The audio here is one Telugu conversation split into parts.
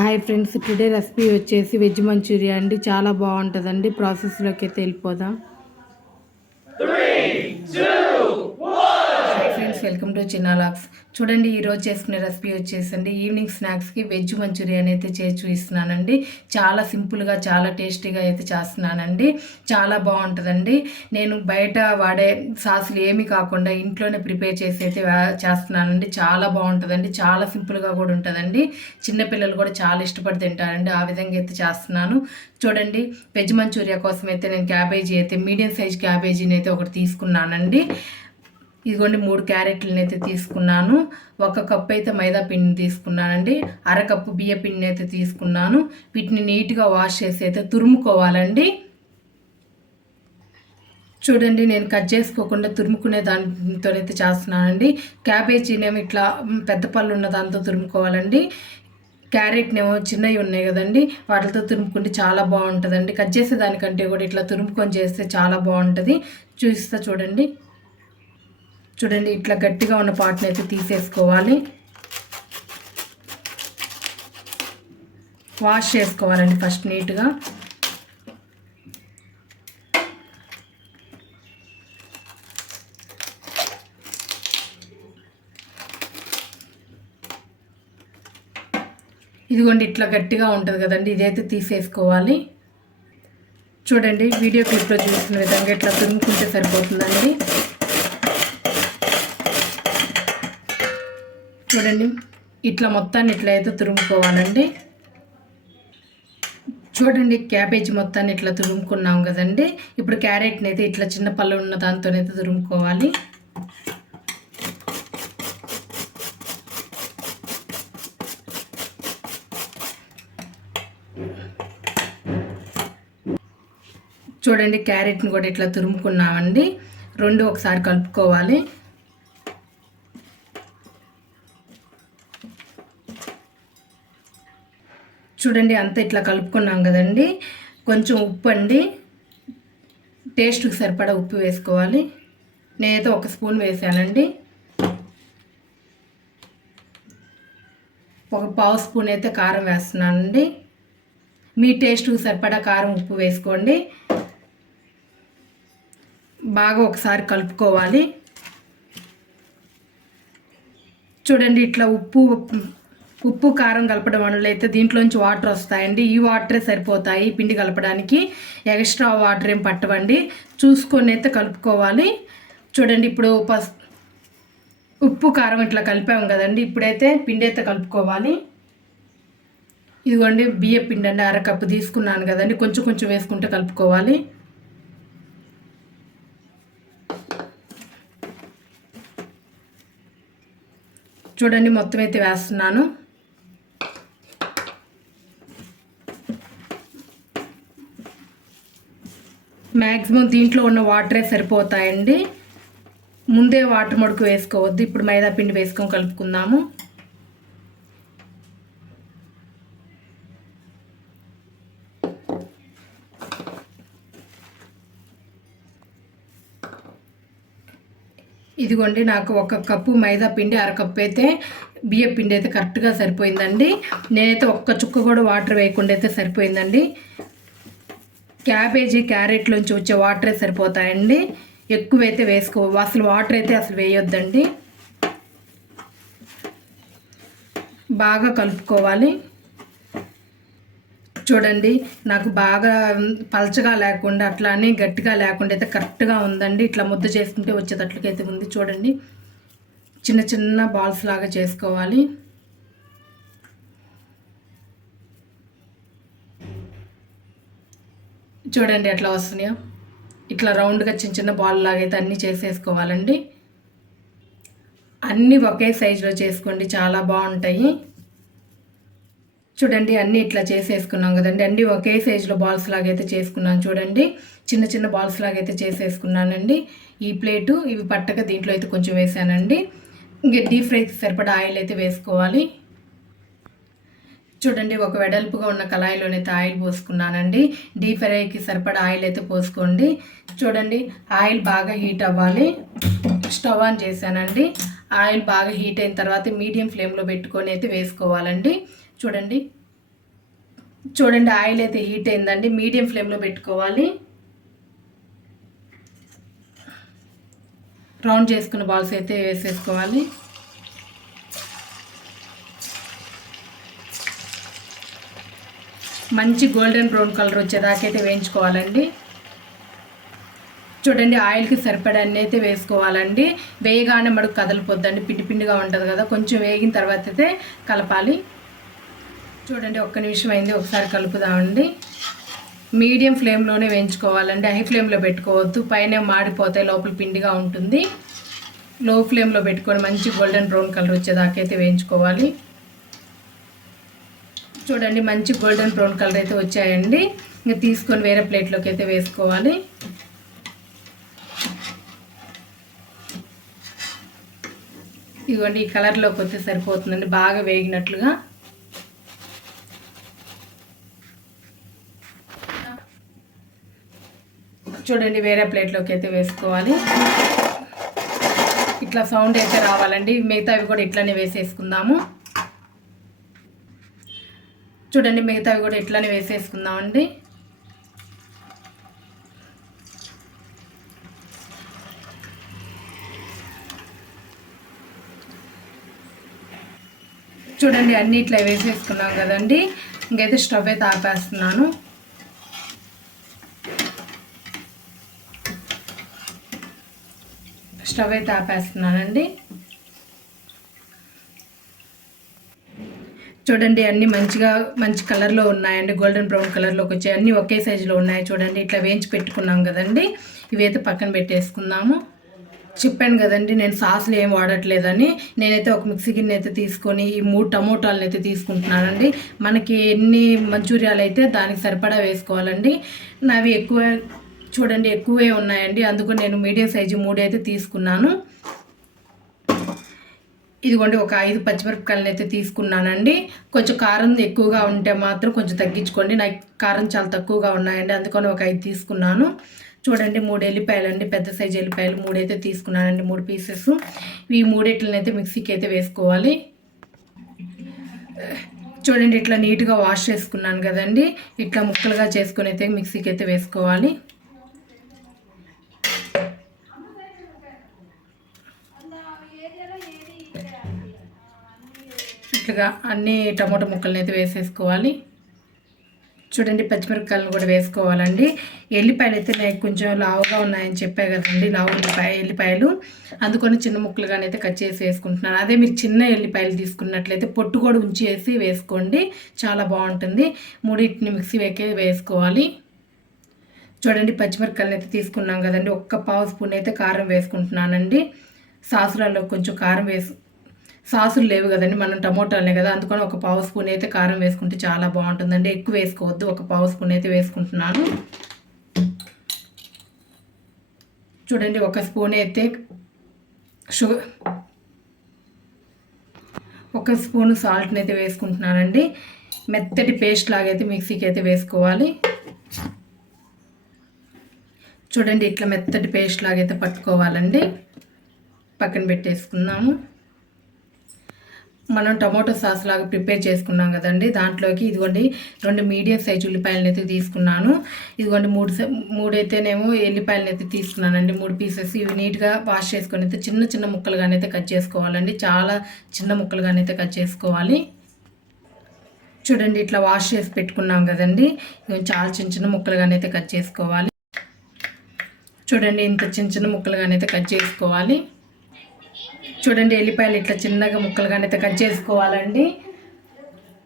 హాయ్ ఫ్రెండ్స్ టుడే రెసిపీ వచ్చేసి వెజ్ మంచూరియా అండి. చాలా బాగుంటుందండి. ప్రాసెస్లోకి అయితే వెళ్ళిపోదాం హాయ్ ఫ్రెండ్స్ వెల్కమ్ టు చిన్న లాక్స్ చూడండి ఈరోజు చేసుకునే రెసిపీ వచ్చేసండి. ఈవినింగ్ స్నాక్స్కి వెజ్ మంచూరియాని అయితే చేసి చూపిస్తున్నానండి. చాలా సింపుల్గా చాలా టేస్టీగా అయితే చేస్తున్నానండి. చాలా బాగుంటుందండి. నేను బయట వాడే సాసులు ఏమి కాకుండా ఇంట్లోనే ప్రిపేర్ చేసి అయితే చేస్తున్నానండి. చాలా బాగుంటుందండి. చాలా సింపుల్గా కూడా ఉంటుందండి. చిన్నపిల్లలు కూడా చాలా ఇష్టపడి తింటారండి. ఆ విధంగా అయితే చేస్తున్నాను. చూడండి వెజ్ మంచూరియా కోసం అయితే నేను క్యాబేజీ అయితే మీడియం సైజ్ క్యాబేజీని అయితే ఒకటి తీసుకున్నానండి. ఇదిగోండి మూడు క్యారెట్లను అయితే తీసుకున్నాను. ఒక కప్పు అయితే మైదా పిండిని తీసుకున్నానండి. అర కప్పు బియ్య పిండిని అయితే తీసుకున్నాను. వీటిని నీట్గా వాష్ చేసి అయితే తురుముకోవాలండి. చూడండి నేను కట్ చేసుకోకుండా తురుముకునే దానితో అయితే చేస్తున్నానండి. క్యాబేజీనేమో ఇట్లా పెద్ద పళ్ళు ఉన్న దాంతో తురుముకోవాలండి. క్యారెట్నేమో చిన్నవి ఉన్నాయి కదండి వాటితో తురుముకుంటే చాలా బాగుంటుందండి. కట్ చేసే దానికంటే కూడా ఇట్లా తురుముకొని చేస్తే చాలా బాగుంటుంది. చూస్తా చూడండి. చూడండి ఇట్లా గట్టిగా ఉన్న పార్ట్ని అయితే తీసేసుకోవాలి. వాష్ చేసుకోవాలండి ఫస్ట్ నీట్గా ఇదిగోండి ఇట్లా గట్టిగా ఉంటుంది కదండి ఇదైతే తీసేసుకోవాలి. చూడండి వీడియో క్లిప్లో చూసిన విధంగా ఇట్లా తురుముకుంటే సరిపోతుందండి. చూడండి. ఇట్లా మొత్తాన్ని ఇట్లా అయితే తురుముకోవాలండి. చూడండి క్యాబేజ్ మొత్తాన్ని ఇట్లా తురుముకున్నాం కదండి. ఇప్పుడు క్యారెట్ని అయితే ఇట్లా చిన్న పళ్ళు ఉన్న దాంతోనైతే తురుముకోవాలి. చూడండి క్యారెట్ని కూడా ఇట్లా తురుముకున్నామండి. రెండు ఒకసారి కలుపుకోవాలి. చూడండి అంతా ఇట్లా కలుపుకున్నాం కదండి. కొంచెం ఉప్పు అండి. టేస్ట్కి సరిపడా ఉప్పు వేసుకోవాలి. నేనైతే ఒక స్పూన్ వేసానండి. ఒక పావు స్పూన్ అయితే కారం వేస్తున్నానండి. మీ టేస్ట్కి సరిపడా కారం ఉప్పు వేసుకోండి. బాగా ఒకసారి కలుపుకోవాలి. చూడండి ఇట్లా ఉప్పు ఉప్పు కారం కలపడం వల్ల అయితే దీంట్లోంచి వాటర్ వస్తాయండి. ఈ వాటరే సరిపోతాయి పిండి కలపడానికి. ఎక్స్ట్రా వాటర్ ఏం పట్టవండి. చూసుకొని అయితే కలుపుకోవాలి. చూడండి ఇప్పుడు పస్ ఉప్పు కారం ఇట్లా కలిపాము కదండి. ఇప్పుడైతే పిండి అయితే కలుపుకోవాలి. ఇదిగోండి బియ్య పిండి అండి. అరకప్పు తీసుకున్నాను కదండి. కొంచెం కొంచెం వేసుకుంటే కలుపుకోవాలి. చూడండి మొత్తం అయితే వేస్తున్నాను. మ్యాక్సిమం దీంట్లో ఉన్న వాటరే సరిపోతాయండి. ముందే వాటర్ మడుకు వేసుకోవద్దు. ఇప్పుడు మైదా పిండి వేసుకొని కలుపుకుందాము. ఇదిగోండి నాకు ఒక కప్పు మైదా పిండి అరకప్పు అయితే బియ్య పిండి అయితే కరెక్ట్గా సరిపోయిందండి. నేనైతే ఒక్క చుక్క కూడా వాటర్ వేయకుండా అయితే సరిపోయిందండి. క్యాబేజీ క్యారెట్లోంచి వచ్చే వాటరే సరిపోతాయండి. ఎక్కువైతే వేసుకో అసలు వాటర్ అయితే అసలు వేయొద్దండి. బాగా కలుపుకోవాలి. చూడండి నాకు బాగా పలచగా లేకుండా అట్లా అని గట్టిగా లేకుండా అయితే కరెక్ట్గా ఉందండి. ఇట్లా ముద్ద చేసుకుంటే వచ్చేటట్లకైతే ఉంది. చూడండి చిన్న చిన్న బాల్స్ లాగా చేసుకోవాలి. చూడండి ఎట్లా వస్తున్నాయో. ఇట్లా రౌండ్గా చిన్న చిన్న బాల్ లాగైతే అయితే అన్నీ చేసేసుకోవాలండి. అన్నీ ఒకే సైజులో చేసుకోండి చాలా బాగుంటాయి. చూడండి అన్నీ ఇట్లా చేసేసుకున్నాం కదండి. అన్నీ ఒకే సైజులో బాల్స్ లాగా అయితే చేసుకున్నాను చూడండి. చిన్న చిన్న బాల్స్ లాగా అయితే చేసేసుకున్నానండి. ఈ ప్లేటు ఇవి పట్టక దీంట్లో అయితే కొంచెం వేసానండి. ఇంకా డీప్ ఫ్రైకి సరిపడా ఆయిల్ అయితే వేసుకోవాలి. చూడండి ఒక వెడల్పుగా ఉన్న కళాయిలోనైతే ఆయిల్ పోసుకున్నానండి. డీప్ ఫ్రైకి సరిపడా ఆయిల్ అయితే పోసుకోండి. చూడండి ఆయిల్ బాగా హీట్ అవ్వాలి. స్టవ్ ఆన్ చేశానండి. ఆయిల్ బాగా హీట్ అయిన తర్వాత మీడియం ఫ్లేమ్లో పెట్టుకొని అయితే వేసుకోవాలండి. చూడండి. చూడండి ఆయిల్ అయితే హీట్ అయిందండి. మీడియం ఫ్లేమ్లో పెట్టుకోవాలి. రౌండ్ చేసుకున్న బాల్స్ అయితే వేసేసుకోవాలి. మంచి గోల్డెన్ బ్రౌన్ కలర్ వచ్చేదాకైతే వేయించుకోవాలండి. చూడండి ఆయిల్కి సరిపడా అన్ని అయితే వేసుకోవాలండి. వేయగానే మనకు కదలిపోద్దండి. పిండి పిండిగా ఉంటుంది కదా కొంచెం వేగిన తర్వాత అయితే కలపాలి. చూడండి ఒక్క నిమిషం అయింది ఒకసారి కలుపుదామండి. మీడియం ఫ్లేమ్లోనే వేయించుకోవాలండి. హై ఫ్లేమ్లో పెట్టుకోవద్దు. పైన మాడిపోతే లోపల పిండిగా ఉంటుంది. లో ఫ్లేమ్లో పెట్టుకొని మంచి గోల్డెన్ బ్రౌన్ కలర్ వచ్చేదాకైతే వేయించుకోవాలి. చూడండి మంచి గోల్డెన్ బ్రౌన్ కలర్ అయితే వచ్చాయండి. ఇంకా తీసుకొని వేరే ప్లేట్లోకి అయితే వేసుకోవాలి. ఇదిగోండి ఈ కలర్లోకి వస్తే సరిపోతుందండి బాగా వేగినట్లుగా. చూడండి వేరే ప్లేట్లోకి అయితే వేసుకోవాలి. ఇట్లా సౌండ్ అయితే రావాలండి. మిగతావి కూడా ఇట్లానే వేసేసుకుందాము. చూడండి మిగతావి కూడా ఇట్లానే వేసేసుకుందామండి. చూడండి అన్ని ఇట్లా వేసేసుకున్నాం కదండి. ఇంకైతే స్టవ్ అయితే ఆపేస్తున్నాను స్టవ్ అయితే ఆపేస్తున్నానండి చూడండి అన్నీ మంచిగా మంచి కలర్లో ఉన్నాయండి. గోల్డెన్ బ్రౌన్ కలర్లోకి వచ్చాయి. అన్నీ ఒకే సైజులో ఉన్నాయి చూడండి. ఇట్లా వేయించి పెట్టుకున్నాం కదండి. ఇవైతే పక్కన పెట్టేసుకుందాము. చెప్పాను కదండి నేను సాసులు ఏం వాడట్లేదని. నేనైతే ఒక మిక్సీ గిన్నె అయితే తీసుకొని ఈ మూడు టమోటాలను అయితే తీసుకుంటున్నానండి. మనకి ఎన్ని మంచూరియాలు అయితే దానికి సరిపడా వేసుకోవాలండి. నావి ఎక్కువ చూడండి ఎక్కువే ఉన్నాయండి. అందుకు నేను మీడియం సైజు మూడు అయితే తీసుకున్నాను. ఇదిగోండి ఒక ఐదు పచ్చిమిరపకాయలను అయితే తీసుకున్నానండి. కొంచెం కారం ఎక్కువగా ఉంటే మాత్రం కొంచెం తగ్గించుకోండి. నాకు కారం చాలా తక్కువగా ఉన్నాయండి అందుకని ఒక ఐదు తీసుకున్నాను. చూడండి మూడు ఎల్లిపాయలు అండి పెద్ద సైజు ఎల్లిపాయలు మూడైతే తీసుకున్నానండి మూడు పీసెస్. ఈ మూడిట్లని అయితే మిక్సీకి అయితే వేసుకోవాలి. చూడండి ఇట్లా నీట్గా వాష్ చేసుకున్నాను కదండి. ఇట్లా ముక్కలుగా చేసుకొని అయితే మిక్సీకి అయితే వేసుకోవాలి. ఇట్లుగా అన్ని టమాటో ముక్కల్ని అయితే వేసేసుకోవాలి. చూడండి పచ్చిమిరపకాయలను కూడా వేసుకోవాలండి. ఎల్లిపాయలు అయితే నాకు కొంచెం లావుగా ఉన్నాయని చెప్పాయి కదండి లావు ఉల్లిపాయ ఎల్లిపాయలు. అందుకొని చిన్న ముక్కలుగానైతే కట్ చేసి వేసుకుంటున్నాను. అదే మీరు చిన్న ఎల్లిపాయలు తీసుకున్నట్లయితే పొట్టు కూడా ఉంచి వేసుకోండి. చాలా బాగుంటుంది. మూడింటిని మిక్సీ వేకే వేసుకోవాలి. చూడండి పచ్చిమిరపకాయలు అయితే తీసుకున్నాం కదండి. ఒక్క పావు స్పూన్ అయితే కారం వేసుకుంటున్నానండి. సాసులలో కొంచెం కారం వేసు సాసులు లేవు కదండి మనం టమోటాలే కదా అందుకని ఒక పావు స్పూన్ అయితే కారం వేసుకుంటే చాలా బాగుంటుందండి. ఎక్కువ వేసుకోవద్దు ఒక పావు స్పూన్ అయితే వేసుకుంటున్నాను. చూడండి ఒక స్పూన్ అయితే షుగర్ ఒక స్పూన్ సాల్ట్ని అయితే వేసుకుంటున్నానండి. మెత్తటి పేస్ట్ లాగైతే మిక్సీకి అయితే వేసుకోవాలి. చూడండి ఇట్లా మెత్తటి పేస్ట్ లాగైతే పట్టుకోవాలండి. పక్కన పెట్టేసుకుందాము. మనం టమాటో సాస్ లాగా ప్రిపేర్ చేసుకున్నాం కదండి. దాంట్లోకి ఇదిగోండి రెండు మీడియం సైజ్ ఉల్లిపాయలను అయితే తీసుకున్నాను. ఇదిగోండి మూడు మూడైతేనేమో ఎల్లిపాయలను అయితే తీసుకున్నానండి. మూడు పీసెస్ ఇవి నీట్గా వాష్ చేసుకొని అయితే చిన్న చిన్న ముక్కలుగానైతే కట్ చేసుకోవాలండి. చాలా చిన్న ముక్కలుగానైతే కట్ చేసుకోవాలి. చూడండి ఇట్లా వాష్ చేసి పెట్టుకున్నాం కదండి. చాలా చిన్న చిన్న ముక్కలుగానైతే కట్ చేసుకోవాలి. చూడండి ఇంత చిన్న చిన్న ముక్కలుగానైతే కట్ చేసుకోవాలి. చూడండి ఎల్లిపాయలు ఇట్లా చిన్నగా ముక్కలుగానైతే కట్ చేసుకోవాలండి.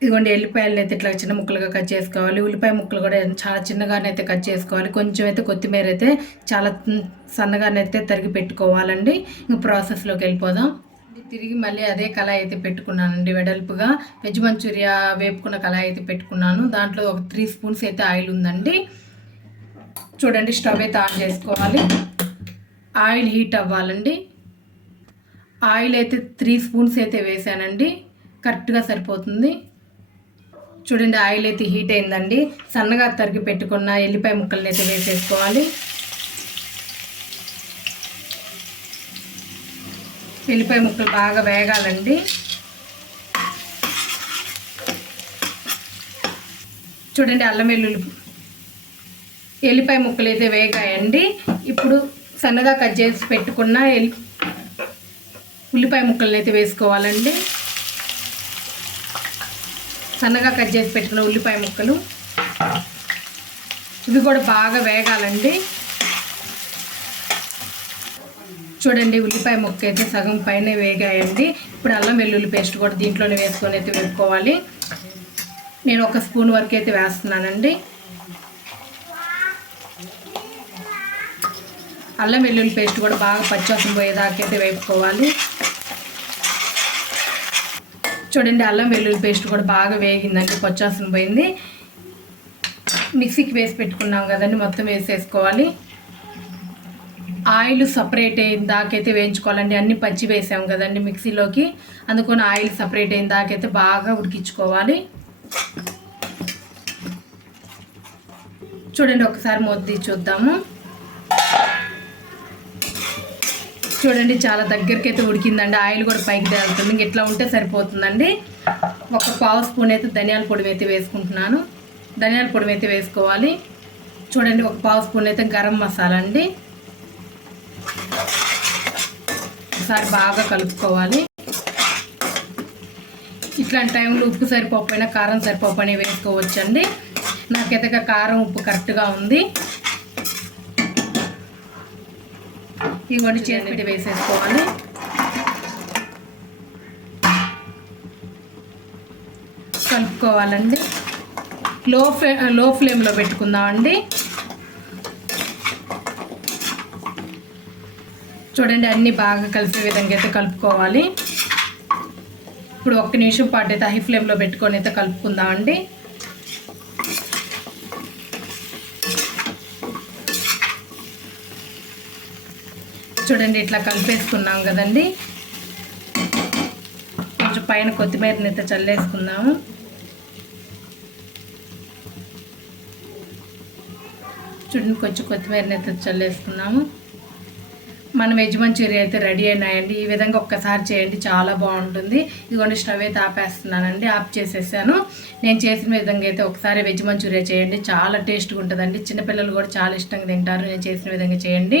ఇదిగోండి ఎల్లిపాయలు అయితే ఇట్లా చిన్న ముక్కలుగా కట్ చేసుకోవాలి. ఉల్లిపాయ ముక్కలు కూడా చాలా చిన్నగానైతే కట్ చేసుకోవాలి. కొంచెం అయితే కొత్తిమీర అయితే చాలా సన్నగానైతే తరిగి పెట్టుకోవాలండి. ఇంక ప్రాసెస్లోకి వెళ్ళిపోదాం. తిరిగి మళ్ళీ అదే కళాయి అయితే పెట్టుకున్నానండి వెడల్పుగా. వెజ్ మంచూరియా వేపుకున్న కళాయి అయితే పెట్టుకున్నాను. దాంట్లో ఒక త్రీ స్పూన్స్ అయితే ఆయిల్ ఉందండి. చూడండి స్టవ్ అయితే ఆన్ చేసుకోవాలి. ఆయిల్ హీట్ అవ్వాలండి. ఆయిల్ అయితే త్రీ స్పూన్స్ అయితే వేసానండి. కరెక్ట్గా సరిపోతుంది. చూడండి ఆయిల్ అయితే హీట్ అయిందండి. సన్నగా తరిగి పెట్టుకున్న ఎల్లిపాయ ముక్కల్ని అయితే వేసేసుకోవాలి. ఎల్లిపాయ ముక్కలు బాగా వేగాలండి. చూడండి అల్లం వెల్లుల్లి ఎల్లిపాయ ముక్కలు అయితే వేగాయండి. ఇప్పుడు సన్నగా కట్ చేసి పెట్టుకున్న ఎల్లి ఉల్లిపాయ ముక్కలను అయితే వేసుకోవాలండి. సన్నగా కట్ చేసి పెట్టుకున్న ఉల్లిపాయ ముక్కలు. ఇవి కూడా బాగా వేగాలండి. చూడండి ఉల్లిపాయ ముక్క అయితే సగం పైన వేగాయండి. ఇప్పుడు అల్లం వెల్లుల్లి పేస్ట్ కూడా దీంట్లోనే వేసుకొని అయితే వేసుకోవాలి నేను ఒక స్పూన్ వరకు అయితే వేస్తున్నానండి. అల్లం వెల్లుల్లి పేస్ట్ కూడా బాగా పచ్చివాసన పోయేదాకైతే అయితే వేపుకోవాలి. చూడండి అల్లం వెల్లుల్లి పేస్ట్ కూడా బాగా వేగిందండి పచ్చివాసన పోయింది. మిక్సీకి వేసి పెట్టుకున్నాం కదండి మొత్తం వేసేసుకోవాలి. ఆయిల్ సపరేట్ అయిన దాకైతే వేయించుకోవాలండి అన్ని పచ్చి వేసాం కదండి మిక్సీలోకి. అందుకని ఆయిల్ సపరేట్ అయిన దాకైతే బాగా ఉడికించుకోవాలి. చూడండి ఒకసారి మొద్ది చూద్దాము. చూడండి చాలా దగ్గరికి అయితే ఉడికిందండి. ఆయిల్ కూడా పైకి తేలుతుంది. ఇంక ఇట్లా ఉంటే సరిపోతుందండి. ఒక పావు స్పూన్ అయితే ధనియాల పొడి అయితే వేసుకుంటున్నాను. ధనియాల పొడి అయితే వేసుకోవాలి. చూడండి ఒక పావు స్పూన్ అయితే గరం మసాలా అండి. ఒకసారి బాగా కలుపుకోవాలి. ఇట్లాంటి టైంలో ఉప్పు సరిపోకపోయినా కారం సరిపోకపోయినా వేసుకోవచ్చండి. నాకైతే కారం ఉప్పు కరెక్ట్గా ఉంది. ఇవన్నీ చేసి వేసేసుకోవాలి. కలుపుకోవాలండి. లో ఫ్లే లో ఫ్లేమ్లో పెట్టుకుందామండి. చూడండి అన్నీ బాగా కలిసే విధంగా అయితే కలుపుకోవాలి. ఇప్పుడు ఒక్క నిమిషం పాటు అయితే హై ఫ్లేమ్లో పెట్టుకొని అయితే కలుపుకుందామండి. చూడండి ఇట్లా కలిపేసుకున్నాం కదండి. కొంచెం పైన కొత్తిమీరని అయితే చల్లేసుకుందాము. చూడండి కొంచెం కొత్తిమీరని అయితే చల్లేసుకున్నాము. మన వెజ్ మంచూరియా అయితే రెడీ అయినాయండి. ఈ విధంగా ఒక్కసారి చేయండి చాలా బాగుంటుంది. ఇదిగోండి స్టవ్ అయితే ఆపేస్తున్నానండి ఆఫ్ చేసేసాను. నేను చేసిన విధంగా అయితే ఒకసారి వెజ్ మంచూరియా చేయండి. చాలా టేస్ట్గా ఉంటుందండి. చిన్నపిల్లలు కూడా చాలా ఇష్టంగా తింటారు. నేను చేసిన విధంగా చేయండి.